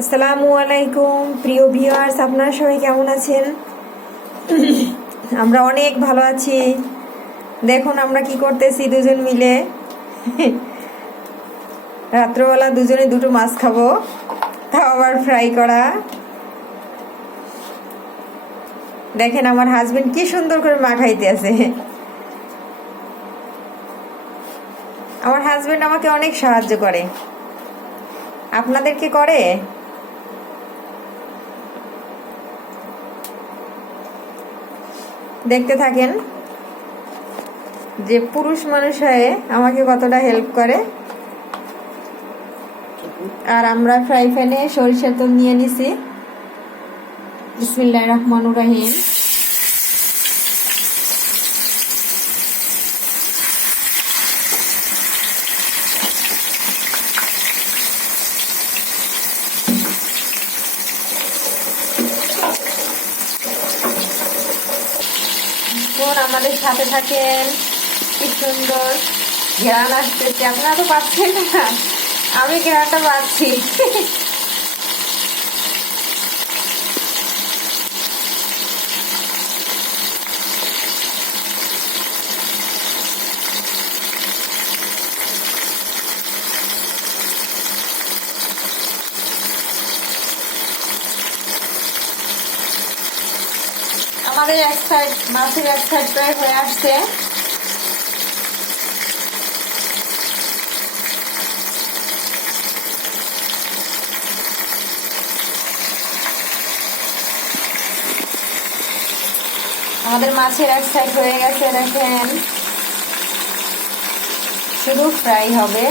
আসসালামু আলাইকুম প্রিয় ভিউয়ার্স, আপনারা সবাই কেমন আছেন? আমরা অনেক ভালো আছি। দেখুন আমরা কি করতেছি দুজন মিলে। রাত্রবেলা দুজনে দুটো মাছ খাবো, তাও আবার ফ্রাই করা। দেখেন আমার হাজবেন্ড কি সুন্দর করে মাখাইতে আছে। আমার হাজবেন্ড আমাকে অনেক সাহায্য করে। আপনাদের কি করে? দেখতে থাকেন যে পুরুষ মানুষ হয়ে আমাকে কতটা হেল্প করে। আর আমরা ফ্রাই প্যানে সরিষার তেল নিয়ে নিছি। বিসমিল্লাহির রহমানির রহিম। আমাদের সাথে থাকেন, কি সুন্দর ঘেরান আসতেছে। আপনারা তো পাচ্ছেন না, আমি ঘেরানটা পাচ্ছি। আমাদের এক সাইড মাছের এক সাইড প্রায় হয়ে আসছে। আমাদের মাছের এক সাইড হয়ে গেছে, দেখেন শুধু ফ্রাই হবে।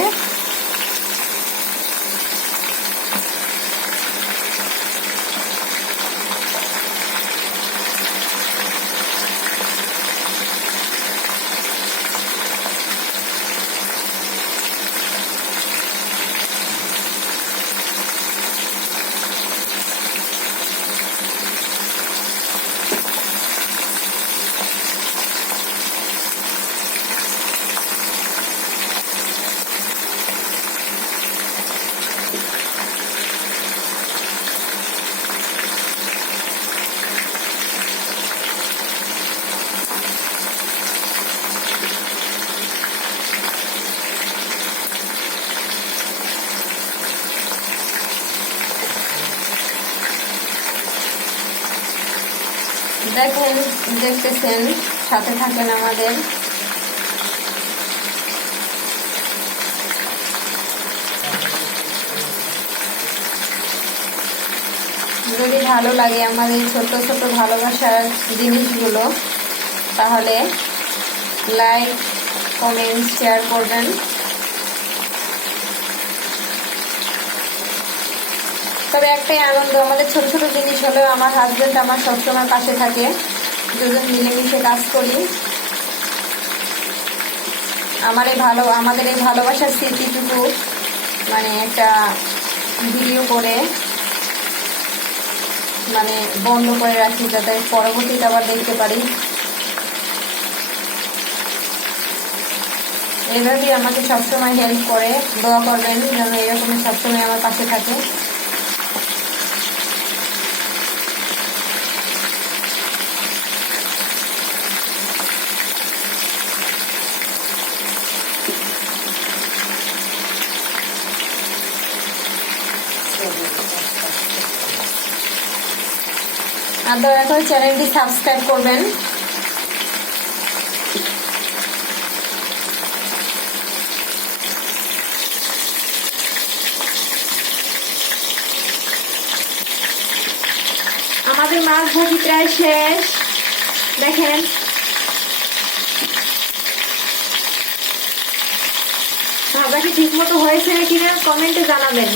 দেখেন, দেখতেছেন, সাথে থাকেন আমাদের। যদি ভালো লাগে আমাদের ছোট ছোট ভালোবাসার জিনিসগুলো, তাহলে লাইক, কমেন্ট, শেয়ার করবেন। তবে একটাই আনন্দ, আমাদের ছোট ছোট জিনিস হলেও আমার হাজবেন্ড আমার সবসময় পাশে থাকে। দুজন মিলেমিশে কাজ করি। আমাদের এই ভালোবাসার স্মৃতিটুকু মানে একটা ভিডিও করে মানে বন্ধ করে রাখি, যাতে পরবর্তীতে আবার দেখতে পারি। এইভাবেই আমাকে সবসময় হেল্প করে। দোয়া করবেন যেন এরকম সবসময় আমার পাশে থাকে। আর দয়া করে চ্যানেলটি সাবস্ক্রাইব করবেন। আমাদের মাছ ভাজি প্রায় শেষ। দেখেন ভাজাটা ঠিক মতো হয়েছে কিনা কমেন্টে জানাবেন।